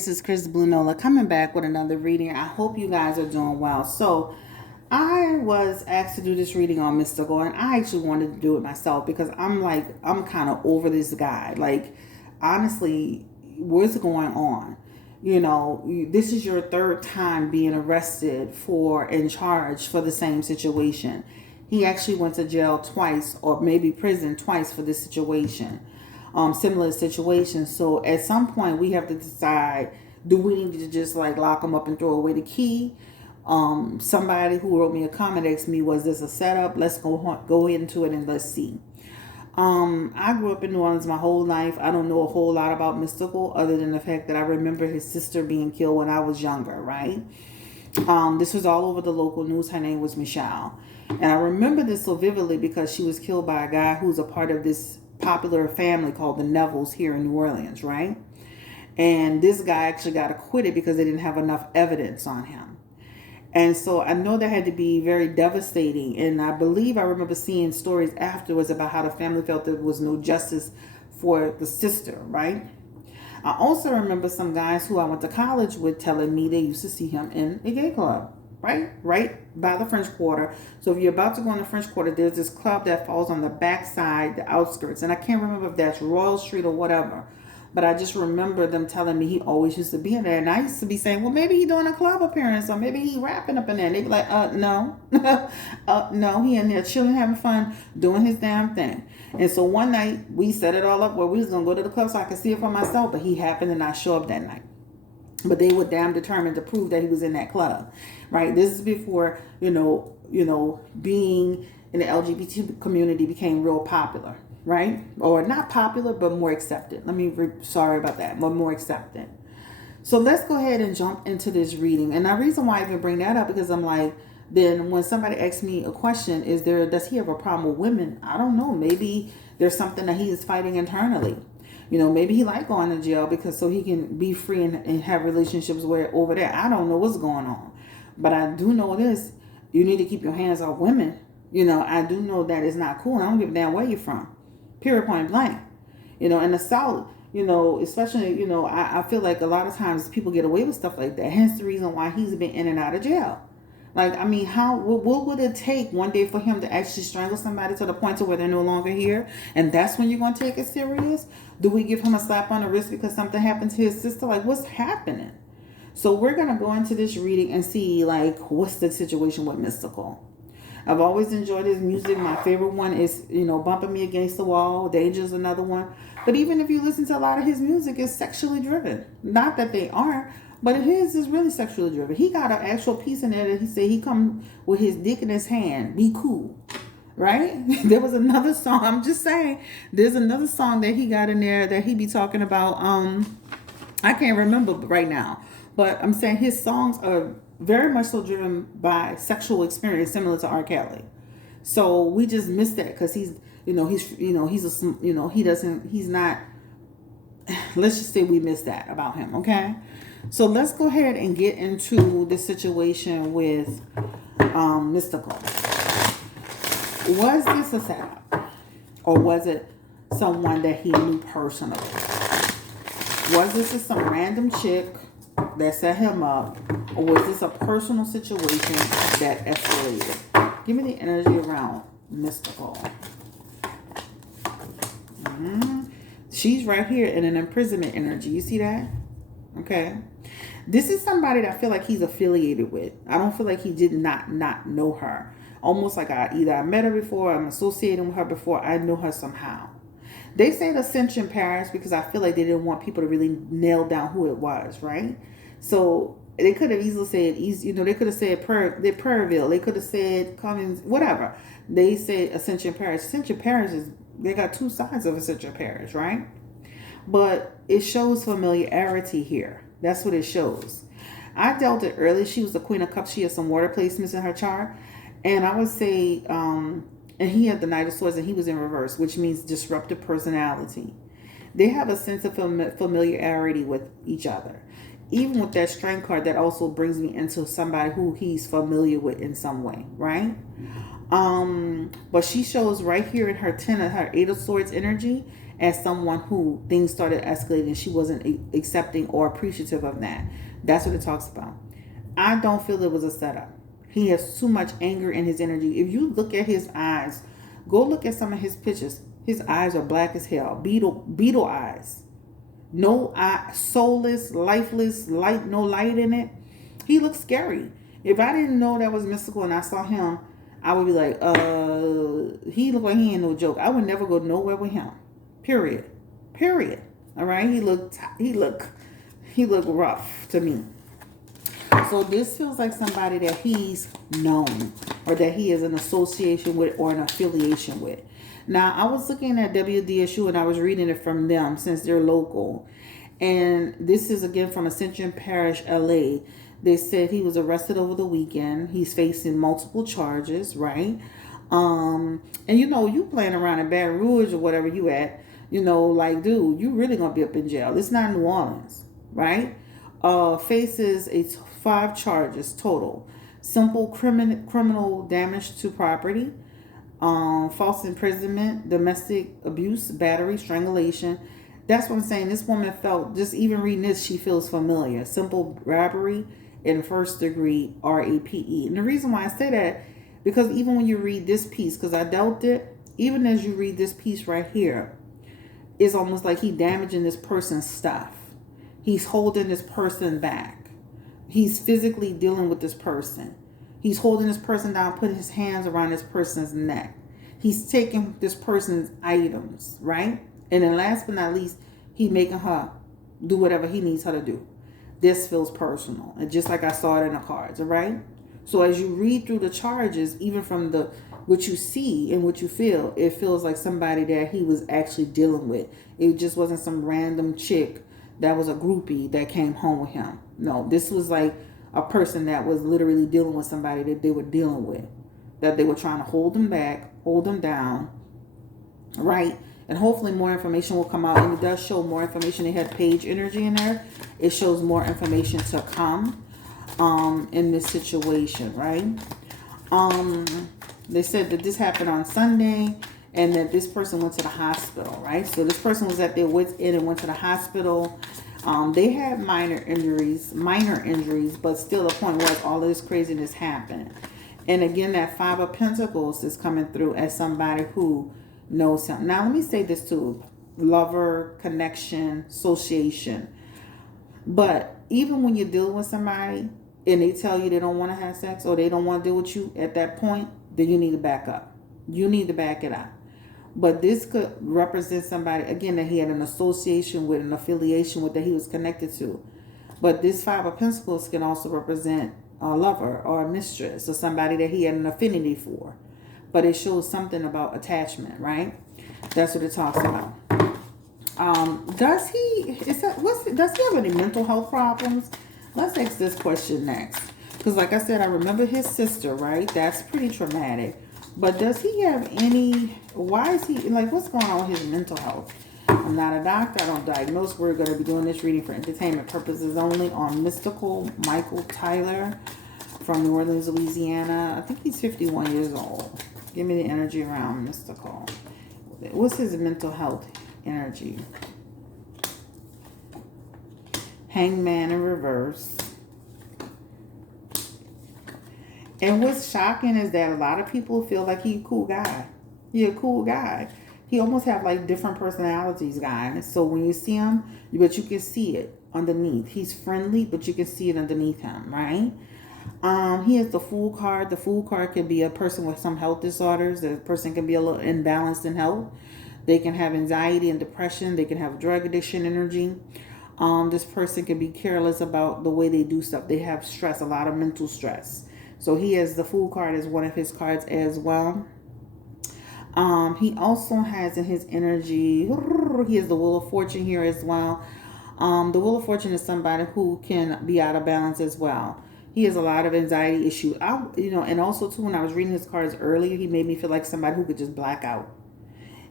this is Chris Blunola coming back with another reading. I hope you guys are doing well. So, I was asked to do this reading on Mystical, and I actually wanted to do it myself because I'm kind of over this guy. Like, honestly, what's going on? You know, this is your third time being arrested for and charged for the same situation. He actually went to jail twice, or maybe prison twice for this situation, similar situations. So at some point, we have to decide: do we need to just like lock him up and throw away the key? Somebody who wrote me a comment asked me, "Was this a setup?" Let's go into it and let's see. I grew up in New Orleans my whole life. I don't know a whole lot about Mystical other than the fact that I remember his sister being killed when I was younger, right? This was all over the local news. Her name was Michelle. And I remember this so vividly because she was killed by a guy who's a part of this popular family called the Nevilles here in New Orleans, right? And this guy actually got acquitted because they didn't have enough evidence on him. And so I know that had to be very devastating. And I believe I remember seeing stories afterwards about how the family felt there was no justice for the sister, right? I also remember some guys who I went to college with telling me they used to see him in a gay club, right? Right by the French Quarter. So if you're about to go in the French Quarter, there's this club that falls on the backside, the outskirts. And I can't remember if that's Royal Street or whatever. But I just remember them telling me he always used to be in there. And I used to be saying, well, maybe he doing a club appearance or maybe he rapping up in there. And they'd be like, no. No, he in there chilling, having fun, doing his damn thing. And so one night we set it all up where we was going to go to the club so I could see it for myself. But he happened to not show up that night. But they were damn determined to prove that he was in that club, right? This is before, being in the LGBT community became real popular, right? Or not popular, but more accepted. Sorry about that, but more accepted. So let's go ahead and jump into this reading. And the reason why I even bring that up because I'm like, then when somebody asks me a question, does he have a problem with women? I don't know. Maybe there's something that he is fighting internally. Maybe he like going to jail because so he can be free and have relationships over there. I don't know what's going on. But I do know this. You need to keep your hands off women. I do know that it's not cool. I don't give a damn where you're from. Period, point blank. In the South, especially, I feel like a lot of times people get away with stuff like that. Hence the reason why he's been in and out of jail. Like, I mean, what would it take one day for him to actually strangle somebody to the point to where they're no longer here? And that's when you're going to take it serious? Do we give him a slap on the wrist because something happened to his sister? Like, what's happening? So we're going to go into this reading and see, like, what's the situation with Mystical. I've always enjoyed his music. My favorite one is, Bumping Me Against the Wall. Danger's another one. But even if you listen to a lot of his music, it's sexually driven. Not that they aren't, but his is really sexually driven. He got an actual piece in there that he said he come with his dick in his hand. Be cool. Right? There was another song. I'm just saying. There's another song that he got in there that he be talking about. I can't remember right now. But I'm saying his songs are very much so driven by sexual experience, similar to R. Kelly. So we just missed that because he's not. Let's just say we missed that about him. Okay. So let's go ahead and get into the situation with Mystical. Was this a setup? Or was it someone that he knew personally? Was this just some random chick that set him up? Or was this a personal situation that escalated? Give me the energy around Mystical. She's right here in an imprisonment energy. You see that? Okay. This is somebody that I feel like he's affiliated with. I don't feel like he did not know her. Almost like I met her before, I'm associating with her before, I know her somehow. They say the Ascension Paris because I feel like they didn't want people to really nail down who it was, right? So they could have easily said, they could have said Prairieville, they could have said Cummings, whatever. They say Ascension Paris. Ascension Paris they got two sides of Ascension Paris, right? But it shows familiarity here. That's what it shows. I dealt it earlier. She was the Queen of Cups. She had some water placements in her chart. And I would say, and he had the Knight of Swords and he was in reverse, which means disruptive personality. They have a sense of familiarity with each other. Even with that Strength card, that also brings me into somebody who he's familiar with in some way, right? But she shows right here in her 10 of her 8 of Swords energy, as someone who things started escalating. She wasn't accepting or appreciative of that. That's what it talks about. I don't feel it was a setup. He has too much anger in his energy. If you look at his eyes, go look at some of his pictures. His eyes are black as hell. Beetle eyes. No eye, soulless, lifeless, light, no light in it. He looks scary. If I didn't know that was mystical and I saw him, I would be like, he look like he ain't no joke. I would never go nowhere with him. Period. Period. All right. He looked rough to me. So this feels like somebody that he's known or that he is an association with or an affiliation with. Now, I was looking at WDSU and I was reading it from them since they're local. And this is again from Ascension Parish, LA. They said he was arrested over the weekend. He's facing multiple charges, right? And you playing around in Baton Rouge or whatever you at, like, dude, you really gonna be up in jail. It's not New Orleans, right? Faces 5 charges total. Simple criminal damage to property, false imprisonment, domestic abuse, battery, strangulation. That's what I'm saying. This woman felt, just even reading this, she feels familiar. Simple robbery in first degree RAPE. And the reason why I say that, because even when you read this piece, because I dealt it, even as you read this piece right here, it's almost like he damaging this person's stuff. He's holding this person back. He's physically dealing with this person. He's holding this person down, putting his hands around this person's neck. He's taking this person's items, right? And then last but not least, he's making her do whatever he needs her to do. This feels personal. And just like I saw it in the cards, all right? So as you read through the charges, even from what you see and what you feel, it feels like somebody that he was actually dealing with. It just wasn't some random chick that was a groupie that came home with him. No, this was like a person that was literally dealing with somebody that they were dealing with, that they were trying to hold them back, hold them down, right? And hopefully more information will come out. And it does show more information. It had page energy in there. It shows more information to come in this situation, right? They said that this happened on Sunday and that this person went to the hospital, right? So this person was at their wits' end and went to the hospital. They had minor injuries, but still the point was all of this craziness happened. And again, that 5 of Pentacles is coming through as somebody who knows something. Now, let me say this too. Lover, connection, association. But even when you're dealing with somebody and they tell you they don't want to have sex or they don't want to deal with you at that point, then you need to back up. You need to back it up. But this could represent somebody, again, that he had an association with, an affiliation with, that he was connected to. But this 5 of Pentacles can also represent a lover or a mistress or somebody that he had an affinity for. But it shows something about attachment, right? That's what it talks about. Does he have any mental health problems? Let's ask this question next. Because like I said, I remember his sister, right? That's pretty traumatic. But does he have any, why is he, like, what's going on with his mental health? I'm not a doctor. I don't diagnose. We're going to be doing this reading for entertainment purposes only on Mystical Michael Tyler from New Orleans, Louisiana. I think he's 51 years old. Give me the energy around Mystical. What's his mental health energy? Hangman in reverse. And what's shocking is that a lot of people feel like he's a cool guy. He's a cool guy. He almost have like different personalities, guys. So when you see him, but you can see it underneath. He's friendly, but you can see it underneath him, right? He has the Fool card. The Fool card can be a person with some health disorders. The person can be a little imbalanced in health. They can have anxiety and depression. They can have drug addiction energy. This person can be careless about the way they do stuff. They have stress, a lot of mental stress. So he has the Fool card as one of his cards as well. He also has in his energy, he has the Wheel of Fortune here as well. The Wheel of Fortune is somebody who can be out of balance as well. He has a lot of anxiety issues. And also too, when I was reading his cards earlier, he made me feel like somebody who could just black out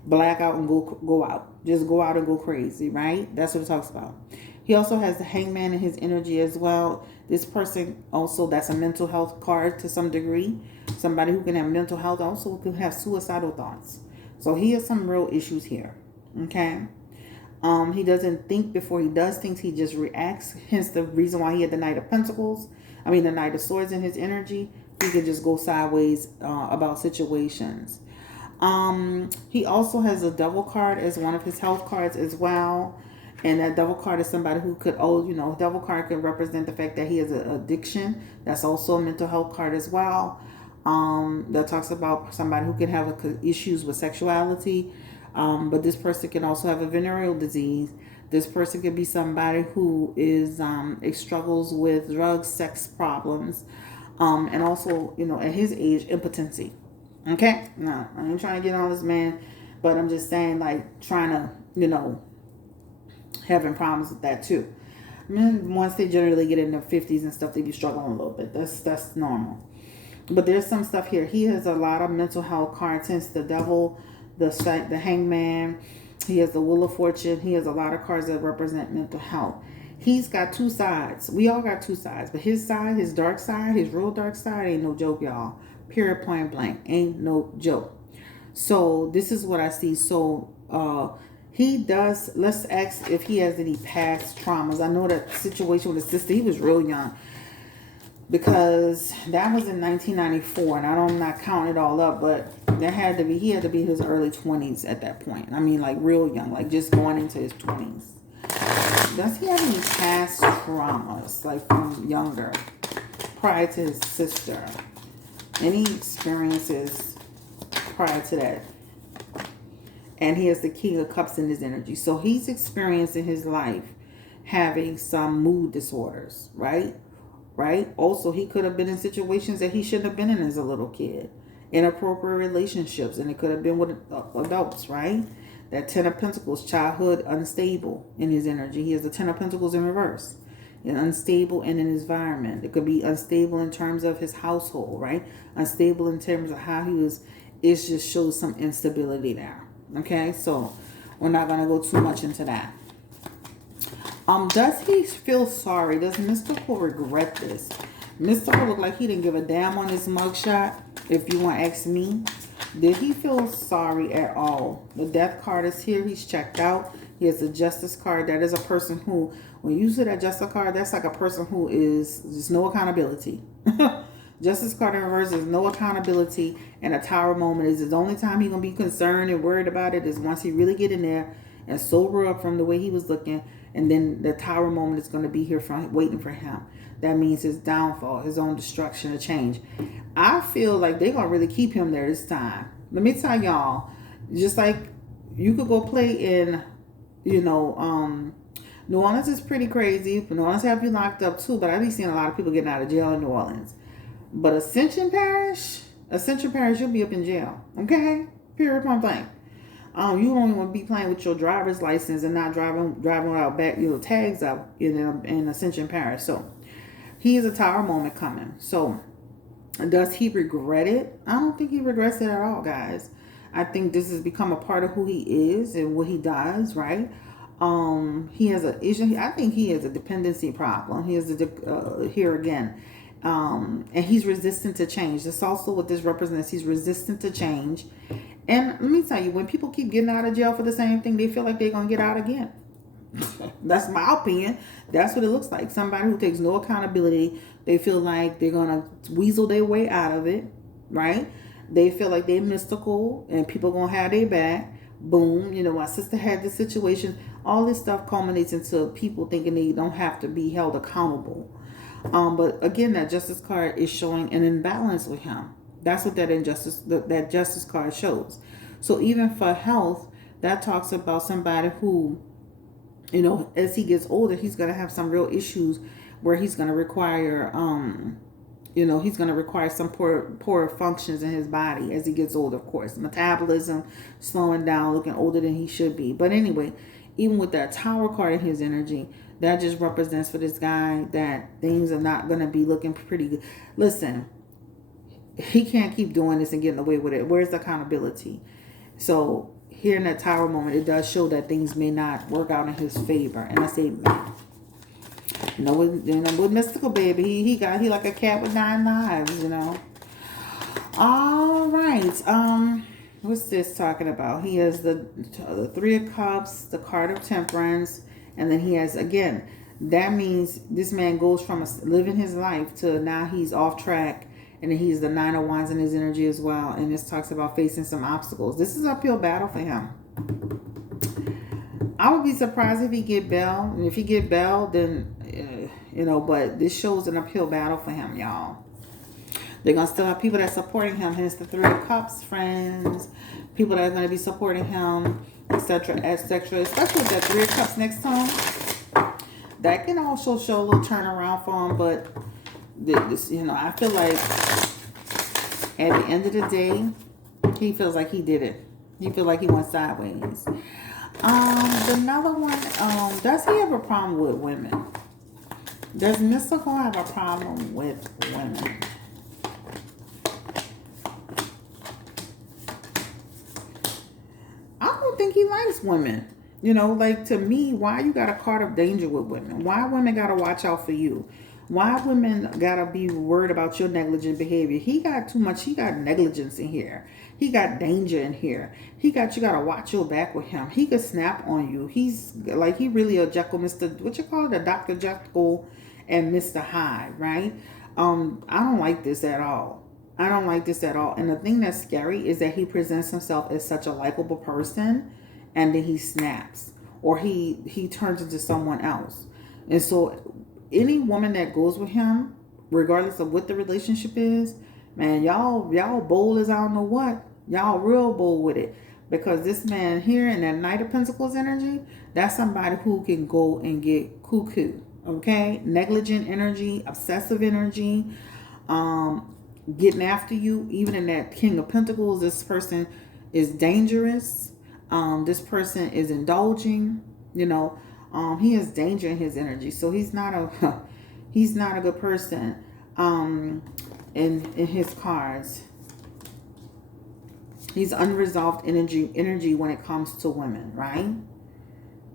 and go out, just go out and go crazy, right? That's what it talks about. He also has the Hangman in his energy as well. This person also, that's a mental health card to some degree. Somebody who can have mental health also can have suicidal thoughts. So he has some real issues here. Okay. He doesn't think before he does things. He just reacts. Hence the reason why he had the Knight of Pentacles. I mean, the Knight of Swords in his energy. He could just go sideways about situations. He also has a Devil card as one of his health cards as well. And that Devil card is somebody who could, Devil card could represent the fact that he has an addiction. That's also a mental health card as well. That talks about somebody who can have issues with sexuality. But this person can also have a venereal disease. This person could be somebody who is struggles with drugs, sex problems, and also, at his age, impotency. Okay? No, I ain't trying to get on this man, but I'm just saying, like, trying to, having problems with that too. Men, once they generally get in their 50s and stuff, they be struggling a little bit. That's normal. But there's some stuff here. He has a lot of mental health cards, hence the Devil, the Hangman. He has the Wheel of Fortune. He has a lot of cards that represent mental health. He's got two sides. We all got two sides. But his side, his dark side, his real dark side, ain't no joke, y'all. Period, point blank. Ain't no joke. So this is what I see. So he does, let's ask if he has any past traumas. I know that situation with his sister, he was real young. Because that was in 1994, and I'm not counting it all up, but he had to be in his early 20s at that point. I mean, like real young, like just going into his 20s. Does he have any past traumas, like from younger, prior to his sister? Any experiences prior to that? And he has the King of Cups in his energy. So he's experiencing his life having some mood disorders, right? Right? Also, he could have been in situations that he shouldn't have been in as a little kid. Inappropriate relationships. And it could have been with adults, right? That Ten of Pentacles, childhood, unstable in his energy. He has the Ten of Pentacles in reverse. And unstable in an environment. It could be unstable in terms of his household, right? Unstable in terms of how he was. It just shows some instability there. Okay? So, we're not going to go too much into that. Does he feel sorry? Does Mystical regret this? Mystical looked like he didn't give a damn on his mugshot. If you want to ask me, did he feel sorry at all? The Death card is here. He's checked out. He has the Justice card. That is a person who, when you see that Justice card, that's like a person who is just no accountability. Justice card in reverse is no accountability, and a Tower moment is the only time he's gonna be concerned and worried about it is once he really get in there and sober up from the way he was looking. And then the Tower moment is going to be here waiting for him. That means his downfall, his own destruction, a change. I feel like they're going to really keep him there this time. Let me tell y'all, just like you could go play in, New Orleans is pretty crazy. New Orleans have you locked up too, but I be seeing a lot of people getting out of jail in New Orleans. But Ascension Parish, you'll be up in jail. Okay? Period, point blank. You don't want to be playing with your driver's license and not driving without tags up in Ascension Parish. So he is a Tower moment coming. So does he regret it? I don't think he regrets it at all, guys. I think this has become a part of who he is and what he does, right? He has an issue. I think he has a dependency problem. He has here again. And he's resistant to change. That's also what this represents. He's resistant to change. And let me tell you, when people keep getting out of jail for the same thing, they feel like they're going to get out again. That's my opinion. That's what it looks like. Somebody who takes no accountability. They feel like they're going to weasel their way out of it, right? They feel like they're mystical and people going to have their back. Boom. My sister had this situation. All this stuff culminates into people thinking they don't have to be held accountable. But again, that Justice card is showing an imbalance with him. That's what that Justice card shows. So even for health, that talks about somebody who, as he gets older, he's going to have some real issues where he's going to require, he's going to require some poor functions in his body as he gets older, of course. Metabolism slowing down, looking older than he should be. But anyway, even with that Tower card in his energy, that just represents for this guy that things are not going to be looking pretty good. Listen, he can't keep doing this and getting away with it. Where's the accountability? So here in that Tower moment, it does show that things may not work out in his favor. And I say, with Mystical baby, he like a cat with 9 lives, All right. What's this talking about? He has the Three of Cups, the card of Temperance, and then he has, again, that means this man goes from living his life to now he's off track, and then he's the Nine of Wands in his energy as well. And this talks about facing some obstacles. This is an uphill battle for him. I would be surprised if he get Bell, and if he get Bell, then but this shows an uphill battle for him, y'all. They're going to still have people that are supporting him. Hence the Three of Cups, friends, people that are going to be supporting him, etc., etc. Especially with that Three of Cups next to him. That can also show a little turnaround for him. But, this, I feel like at the end of the day, he feels like he did it. He feels like he went sideways. Another one, does he have a problem with women? Does Mystical have a problem with women? I don't think he likes women. Like, to me, why you got a card of danger with women? Why women got to watch out for you? Why women got to be worried about your negligent behavior? He got too much. He got negligence in here. He got danger in here. You got to watch your back with him. He could snap on you. He's like, he really a Jekyll, Mr. What you call it? A Dr. Jekyll and Mr. Hyde, right? I don't like this at all. I don't like this at all. And the thing that's scary is that he presents himself as such a likable person, and then he snaps, or he turns into someone else. And so any woman that goes with him, regardless of what the relationship is, man, y'all bold as I don't know what. Y'all real bold with it. Because this man here in that Knight of Pentacles energy, that's somebody who can go and get cuckoo. Okay? Negligent energy, obsessive energy, getting after you. Even in that King of Pentacles, this person is dangerous. This person is indulging. He has danger in his energy. So he's not a good person. In his cards, he's unresolved energy when it comes to women, right?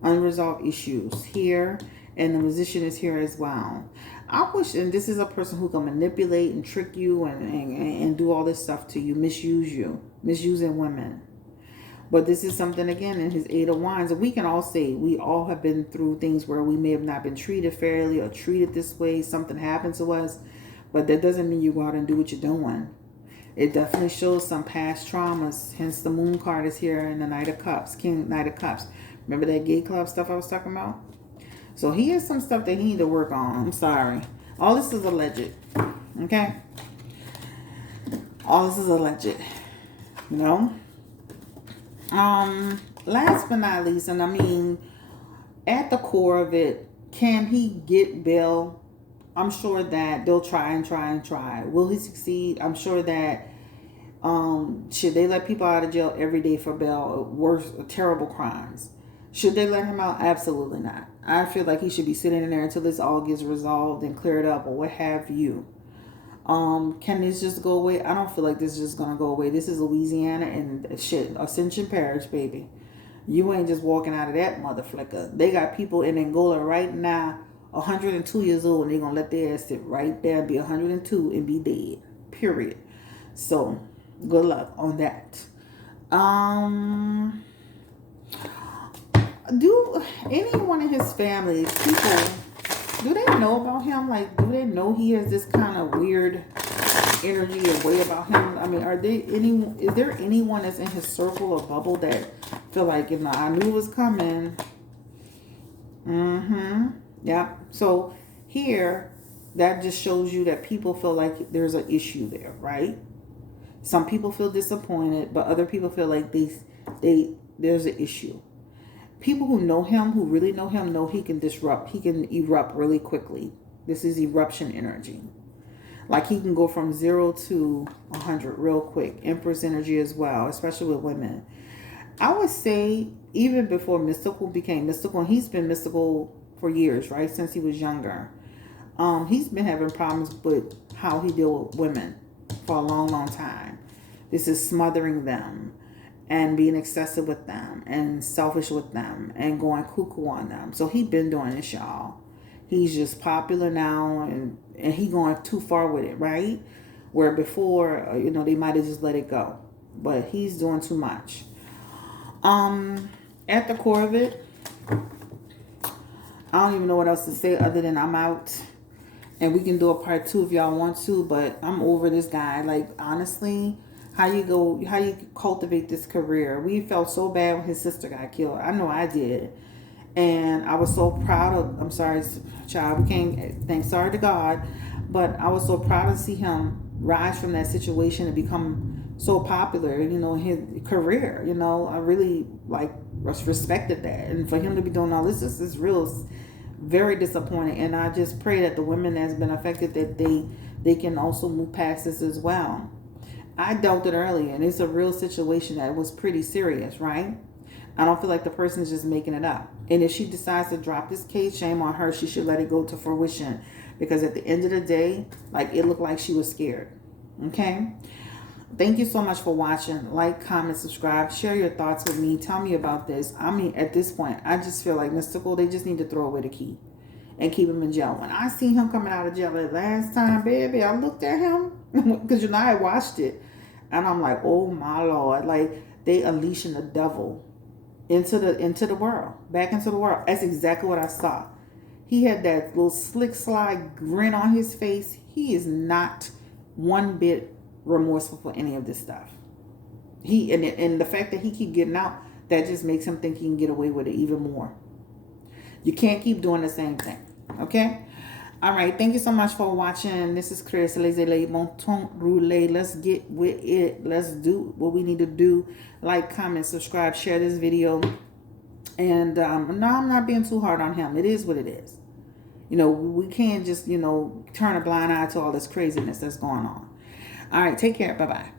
Unresolved issues here, and the Magician is here as well. I wish, and this is a person who can manipulate and trick you and do all this stuff to you, misusing women. But this is something, again, in his Eight of Wands. And we can all say we all have been through things where we may have not been treated fairly or treated this way. Something happened to us. But that doesn't mean you go out and do what you're doing. It definitely shows some past traumas. Hence the Moon card is here in the Knight of Cups. Knight of Cups. Remember that gay club stuff I was talking about? So he has some stuff that he need to work on. I'm sorry. All this is alleged. Okay? All this is alleged. Last but not least, and I mean, at the core of it, can he get bail? I'm sure that they'll try and try and try. Will he succeed? I'm sure that should they let people out of jail every day for bail, worse, terrible crimes? Should they let him out? Absolutely not. I feel like he should be sitting in there until this all gets resolved and cleared up, or what have you. Can this just go away? I don't feel like this is just gonna go away. This is Louisiana and Ascension Parish, baby. You ain't just walking out of that motherfucker. They got people in Angola right now, 102 years old, and they're gonna let their ass sit right there, be 102 and be dead. Period. So good luck on that. Do anyone in his family, people, do they know about him? Like, do they know he has this kind of weird energy or way about him? I mean, is there anyone that's in his circle or bubble that feel like, I knew it was coming? Yeah. So here, that just shows you that people feel like there's an issue there, right? Some people feel disappointed, but other people feel like there's an issue. People who know him, who really know him, know he can disrupt. He can erupt really quickly. This is eruption energy. Like, he can go from 0 to 100 real quick. Empress energy as well, especially with women. I would say even before Mystical became mystical, and he's been mystical for years, right? Since he was younger. He's been having problems with how he deals with women for a long, long time. This is smothering them and being excessive with them and selfish with them and going cuckoo on them. So he been doing this, y'all. He's just popular now, and he going too far with it, right? Where before, they might have just let it go. but he's doing too much. At the core of it, I don't even know what else to say other than I'm out. And we can do a part 2 if y'all want to, but I'm over this guy. Like, honestly, how you cultivate this career. We felt so bad when his sister got killed. I know I did. And I was so proud of, I'm sorry, child, we can't, thanks, sorry to God, but I was so proud to see him rise from that situation and become so popular, you know, in his career, you know. I really, like, respected that. And for him to be doing all this is real, very disappointing. And I just pray that the women that's been affected, that they can also move past this as well. I dealt it earlier, and it's a real situation that was pretty serious, right? I don't feel like the person is just making it up. And if she decides to drop this case, shame on her. She should let it go to fruition, because at the end of the day, like, it looked like she was scared. Okay? Thank you so much for watching. Like, comment, subscribe, share your thoughts with me. Tell me about this. I mean, at this point, I just feel like Mystikal, they just need to throw away the key and keep him in jail. When I seen him coming out of jail the last time, baby, I looked at him because, you know, I watched it, and I'm like, oh my Lord, like, they unleashing the devil into the world, back into the world. That's exactly what I saw. He had that little slick slide grin on his face. He is not one bit remorseful for any of this stuff. And the fact that he keep getting out, that just makes him think he can get away with it even more. You can't keep doing the same thing. Okay? All right. Thank you so much for watching. This is Chris. Les Monton Roulette. Let's get with it. Let's do what we need to do. Like, comment, subscribe, share this video. And no, I'm not being too hard on him. It is what it is. You know, we can't just, you know, turn a blind eye to all this craziness that's going on. All right. Take care. Bye-bye.